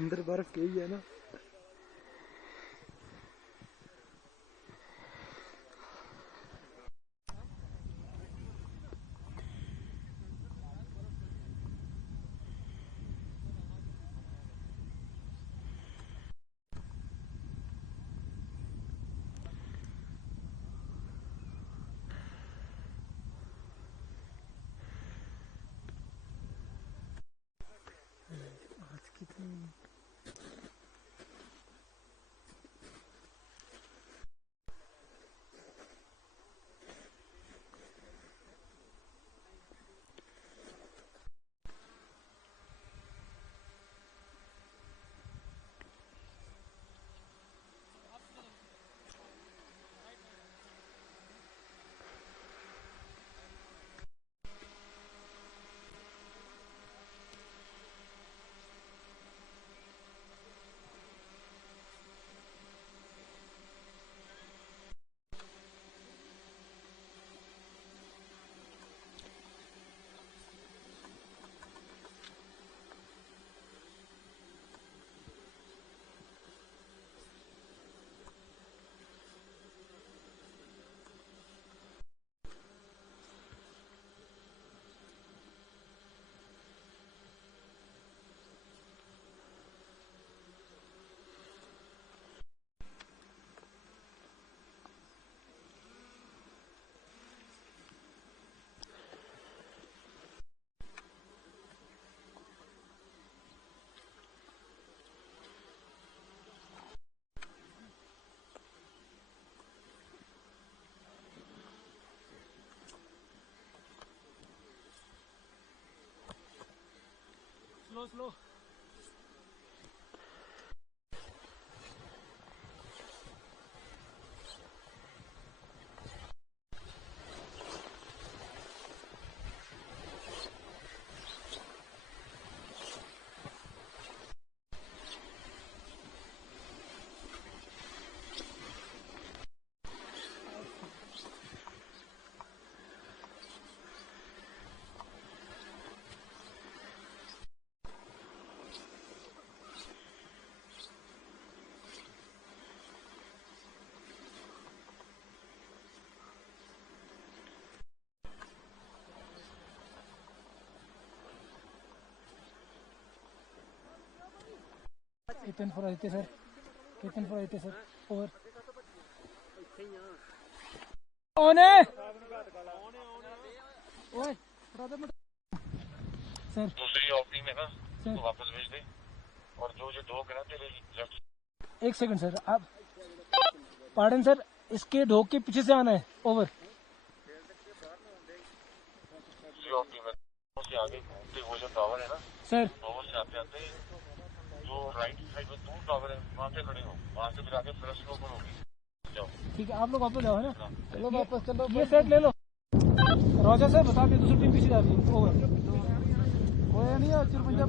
अंदर बर्फ की है ना। आज कितनी स्लो कितन फॉर आते सर, कितन फॉर आते सर, ओवर ओने ओए सर दूसरी ओपनिंग में ना तो वापस भेज दे और जो ढोक है ना तेरे लेफ्ट। एक सेकंड सर, आप पार्डन सर, इसके ढोक के पीछे से आना है, ओवर। दूसरी ओपनिंग में से आगे घूमते वो जो टावर है ना सर टावर से आते आते जो राइट साइड में दो टावर है वहाँ पे खड़े हो, वहाँ से फिर आगे फ्लश के ऊपर होगी। जाओ ठीक है, आप लोग वापस जाओ है ना, चलो वापस चलो, ये सेट ले लो। रोजा सर बता दे दूसरी टीम पीछे जा रही है, ओवर। कोई नहीं है, सिर्फ पंजाब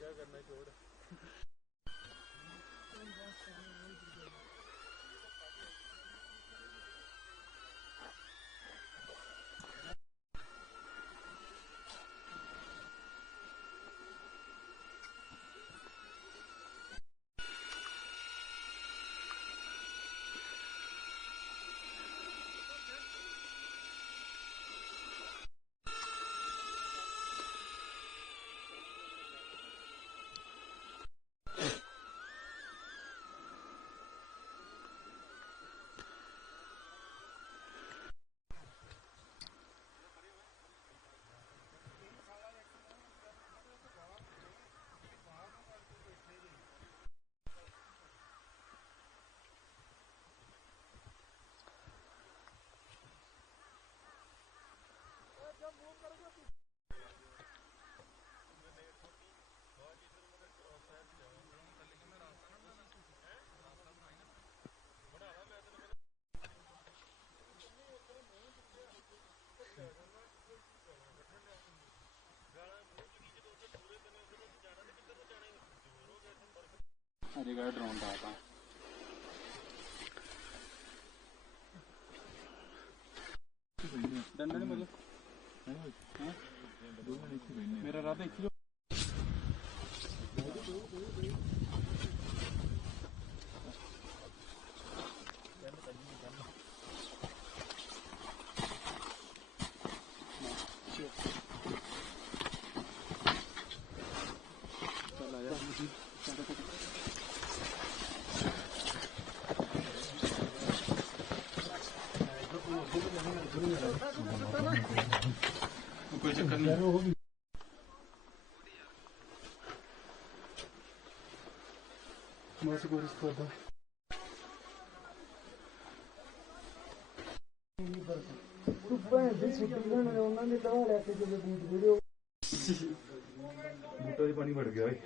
क्या करना छोड़ अरे का ड्रोन था ਆਪਾਂ डंडा नहीं मुझे मेरा राधा इसी कोई चक्कर नहीं बस कोशिश करता बूटा च पानी भर गया भाई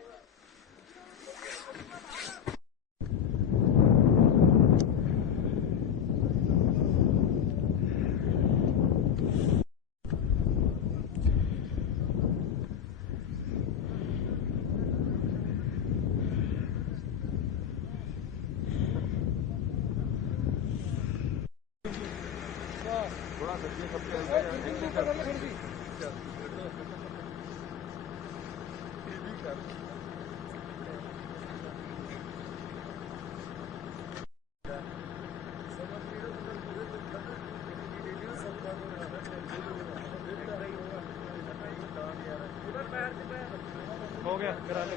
हो गया करा ले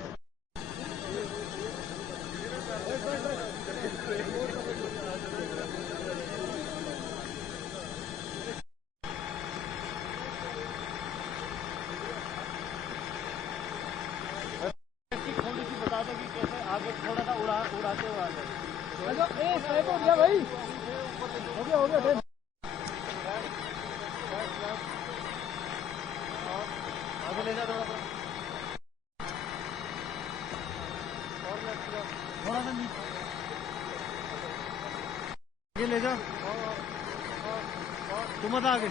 थोड़ी सी बता दो कि कैसे आगे थोड़ा सा उड़ाते हुए आगे हो गया भाई हो गया आगे ले जा थोड़ा सा नीचे आगे ले जा तुम मत आगे